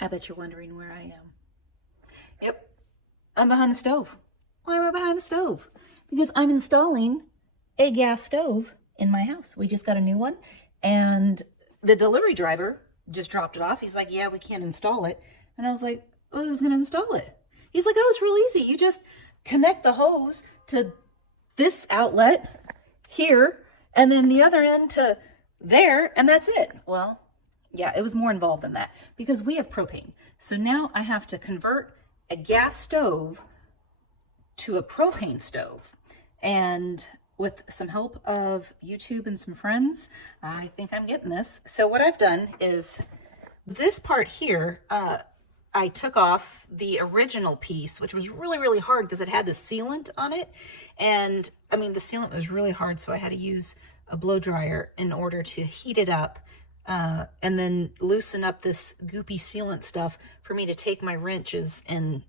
I bet you're wondering where I am. Yep, I'm behind the stove. Why am I behind the stove? Because I'm installing a gas stove in my house. We just got a new one, and the delivery driver just dropped it off. He's like, yeah, we can't install it. And I was like, well, who's going to install it? He's like, oh, it's real easy. You just connect the hose to this outlet here, and then the other end to there, and that's it. Well, yeah, it was more involved than that because we have propane. So now I have to convert a gas stove to a propane stove. And with some help of YouTube and some friends, I think I'm getting this. So what I've done is this part here, I took off the original piece, which was really, really hard because it had the sealant on it. And I mean, the sealant was really hard, so I had to use a blow dryer in order to heat it up and then loosen up this goopy sealant stuff for me to take my wrenches and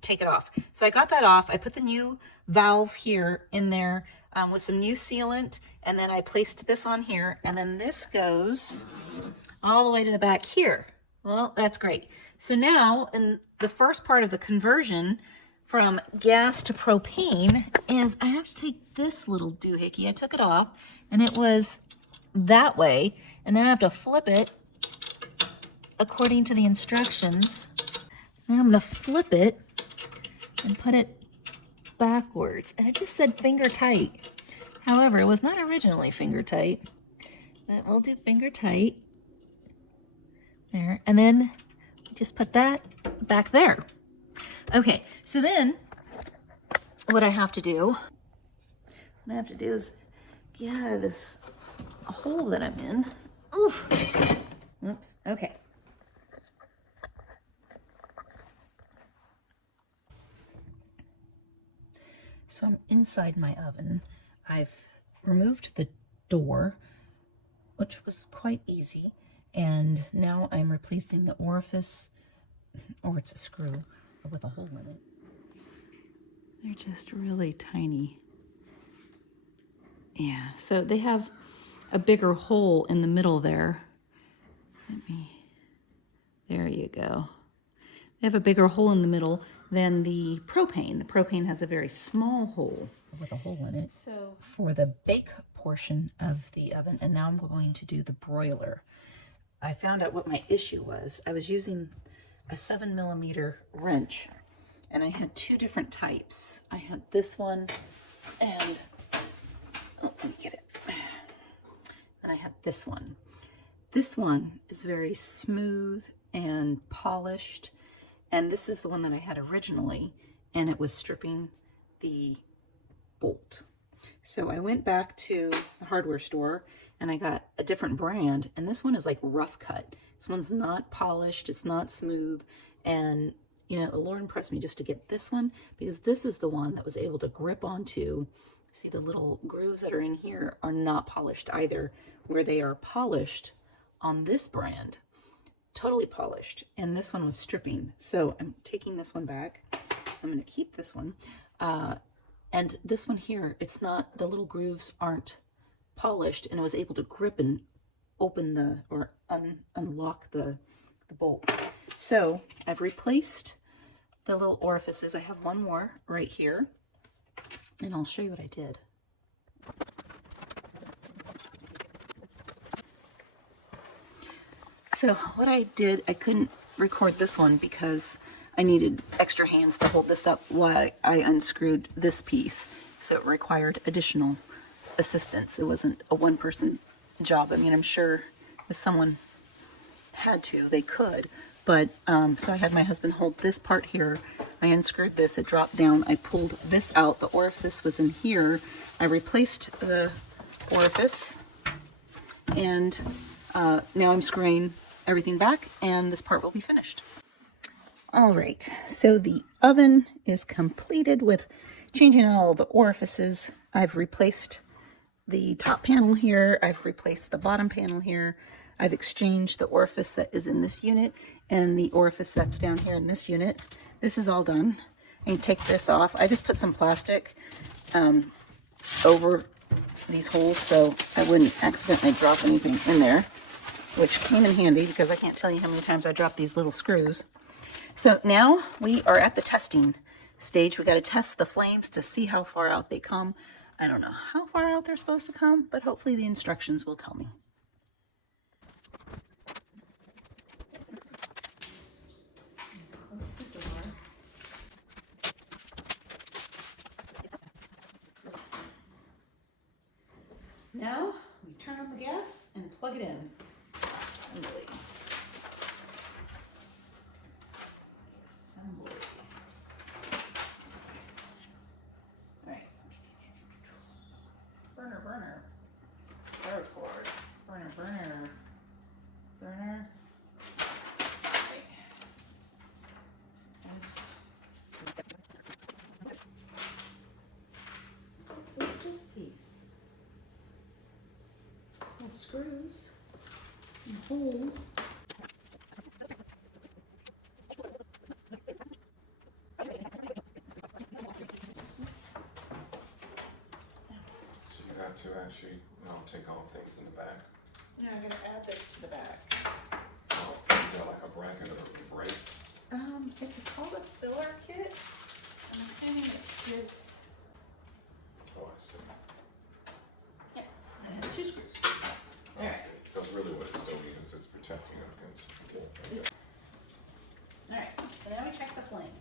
take it off. So I got that off. I put the new valve here in there with some new sealant, and then I placed this on here, and then this goes all the way to the back here. Well, that's great. So now in the first part of the conversion from gas to propane is I have to take this little doohickey. I took it off and it was that way, and then I have to flip it according to the instructions. Now I'm going to flip it and put it backwards, and it just said finger tight. However, it was not originally finger tight, but we'll do finger tight there, and then just put that back there. Okay, so then what I have to do is get out of this hole that I'm in. Oof. Oops. Okay. So I'm inside my oven. I've removed the door, which was quite easy, and now I'm replacing the orifice, or it's a screw with a hole in it. They're just really tiny. Yeah, so they have a bigger hole in the middle there. There you go. They have a bigger hole in the middle than the propane. The propane has a very small hole with a hole in it. So for the bake portion of the oven, and now I'm going to do the broiler. I found out what my issue was. I was using a 7mm wrench, and I had two different types. I had this one, and oh, let me get it. And I had this one. This one is very smooth and polished, and this is the one that I had originally, and it was stripping the bolt. So I went back to the hardware store and I got a different brand, and this one is like rough cut. This one's not polished, it's not smooth, and you know, the Lord impressed me just to get this one because this is the one that was able to grip onto. See, the little grooves that are in here are not polished either, where they are polished on this brand. Totally polished, and this one was stripping. So I'm taking this one back. I'm going to keep this one. And this one here, it's not, the little grooves aren't polished, and it was able to grip and open the, or unlock the bolt. So I've replaced the little orifices. I have one more right here, and I'll show you what I did. So what I did, I couldn't record this one because I needed extra hands to hold this up while I unscrewed this piece. So it required additional assistance. It wasn't a one-person job. I mean, I'm sure if someone had to, they could. But so I had my husband hold this part here. I unscrewed this, it dropped down. I pulled this out. The orifice was in here. I replaced the orifice, and now I'm screwing everything back, and this part will be finished. All right, so the oven is completed with changing out all the orifices. I've replaced the top panel here. I've replaced the bottom panel here. I've exchanged the orifice that is in this unit and the orifice that's down here in this unit. This is all done. I can take this off. I just put some plastic over these holes so I wouldn't accidentally drop anything in there. which came in handy because I can't tell you how many times I dropped these little screws. So now we are at the testing stage. We got to test the flames to see how far out they come. I don't know how far out they're supposed to come, but hopefully the instructions will tell me. Close the door. Now we turn on the gas and plug it in. Assembly. Assembly. All right. Burner. Power cord. Burner. Okay. What's this piece? Little screws and holes. So you have to actually, take all things in the back. No, I'm gonna add this to the back. Oh, is that like a bracket or a brace? It's called a filler kit. I'm assuming it fits. Oh, I see. Yep, and it's 2 screws. I see. That's really what it's doing, is it's protecting it against fuel. Alright, so now we check the flame.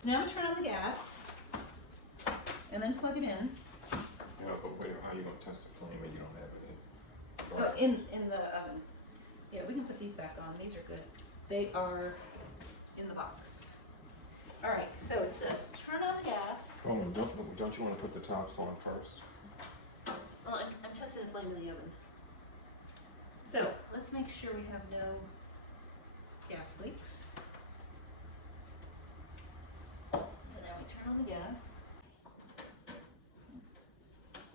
So now we turn on the gas and then plug it in. Yeah, but wait, how are you going to test the flame and you don't have any? Oh, in the oven. Yeah, we can put these back on. These are good. They are in the box. Alright, so it says turn on the gas. Oh, don't you want to put the tops on first? Well, I'm testing the flame in the oven. So let's make sure we have no gas leaks. So now we turn on the gas.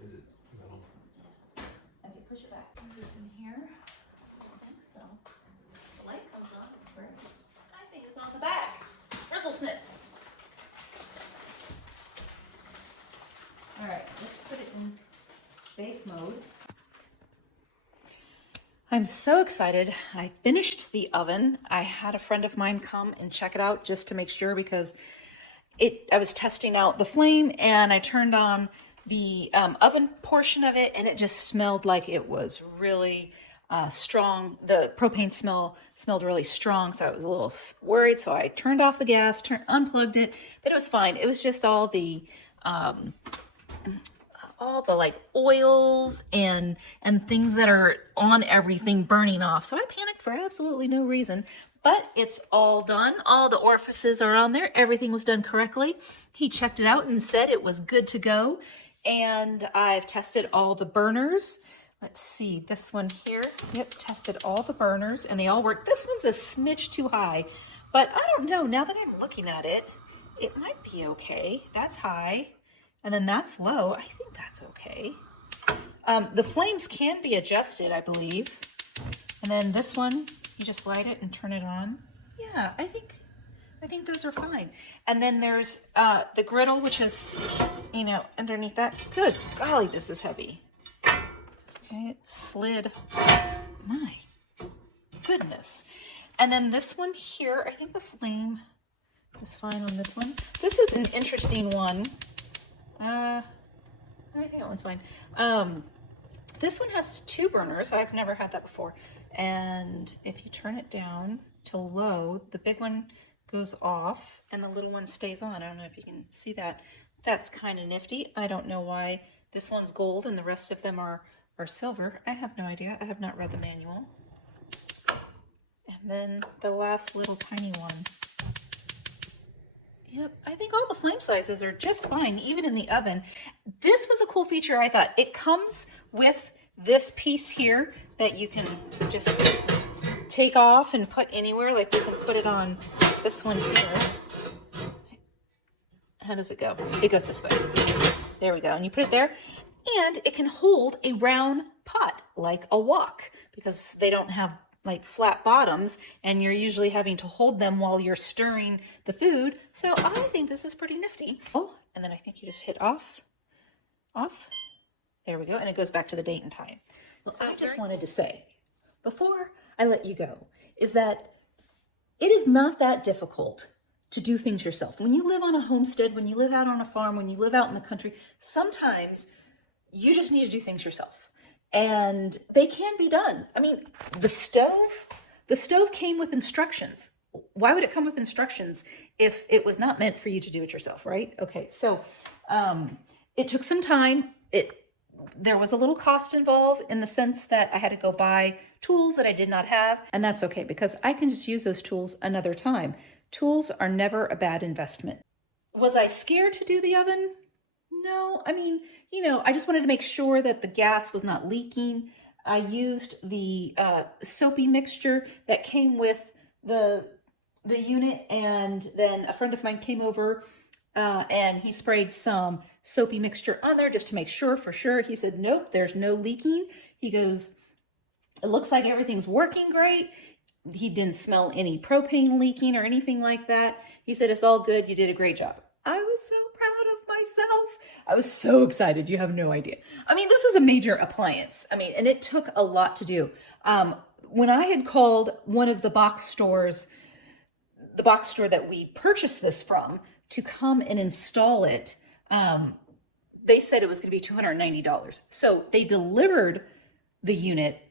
Is it metal? Okay, push it back. Is this in here? I think so. The light comes on, it's great. I think it's on the back. Bristle snits. Alright, let's put it in bake mode. I'm so excited. I finished the oven. I had a friend of mine come and check it out just to make sure, because I was testing out the flame and I turned on the oven portion of it and it just smelled like it was really strong. The propane smelled really strong, so I was a little worried. So I turned off the gas, unplugged it, but it was fine. It was just all the like oils and things that are on everything burning off. So I panicked for absolutely no reason, but it's all done. All the orifices are on there. Everything was done correctly. He checked it out and said it was good to go. And I've tested all the burners. Let's see, this one here. Yep, tested all the burners and they all work. This one's a smidge too high, but I don't know. Now that I'm looking at it, it might be okay. That's high. And then that's low. I think that's okay. The flames can be adjusted, I believe. And then this one, you just light it and turn it on. Yeah, I think those are fine. And then there's the griddle, which is, underneath that. Good golly, this is heavy. Okay, it slid. My goodness. And then this one here, I think the flame is fine on this one. This is an interesting one. I think that one's fine. This one has 2 burners. I've never had that before. And if you turn it down to low, the big one goes off and the little one stays on. I don't know if you can see that. That's kind of nifty. I don't know why this one's gold and the rest of them are silver. I have no idea. I have not read the manual. And then the last little tiny one. Yep, I think all the flame sizes are just fine, even in the oven. This was a cool feature, I thought. It comes with this piece here that you can just take off and put anywhere. Like we can put it on this one here. How does it go? It goes this way. There we go. And you put it there. And it can hold a round pot, like a wok, because they don't have like flat bottoms and you're usually having to hold them while you're stirring the food. So I think this is pretty nifty. Oh, and then I think you just hit off. There we go. And it goes back to the date and time. I just wanted to say, before I let you go, is that it is not that difficult to do things yourself. When you live on a homestead, when you live out on a farm, when you live out in the country, sometimes you just need to do things yourself. And they can be done. I mean, the stove came with instructions. Why would it come with instructions if it was not meant for you to do it yourself, right? Okay, so it took some time. There was a little cost involved in the sense that I had to go buy tools that I did not have, and that's okay because I can just use those tools another time. Tools are never a bad investment. Was I scared to do the oven? No, I mean, I just wanted to make sure that the gas was not leaking. I used the soapy mixture that came with the unit, and then a friend of mine came over and he sprayed some soapy mixture on there just to make sure for sure. He said, nope, there's no leaking. He goes, it looks like everything's working great. He didn't smell any propane leaking or anything like that. He said, it's all good. You did a great job. I was so proud of myself. I was so excited. You have no idea. I mean, this is a major appliance. I mean, and it took a lot to do. When I had called one of the box stores, the box store that we purchased this from, to come and install it, they said it was going to be $290. So they delivered the unit,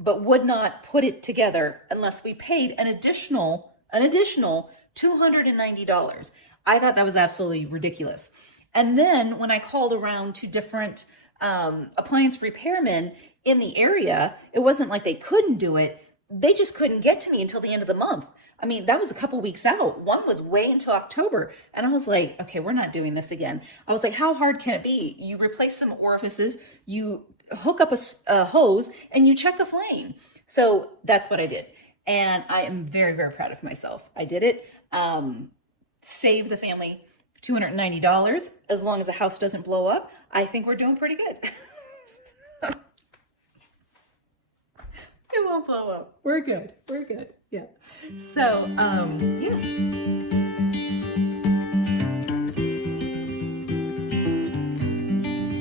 but would not put it together unless we paid an additional $290. I thought that was absolutely ridiculous. And then when I called around to different appliance repairmen in the area, it wasn't like they couldn't do it. They just couldn't get to me until the end of the month. I mean, that was a couple weeks out. One was way into October. And I was like, okay, we're not doing this again. I was like, how hard can it be? You replace some orifices, you hook up a hose, and you check the flame. So that's what I did. And I am very, very proud of myself. I did it. Saved the family $290. As long as the house doesn't blow up, I think we're doing pretty good. It won't blow up. We're good. Yeah. So, yeah.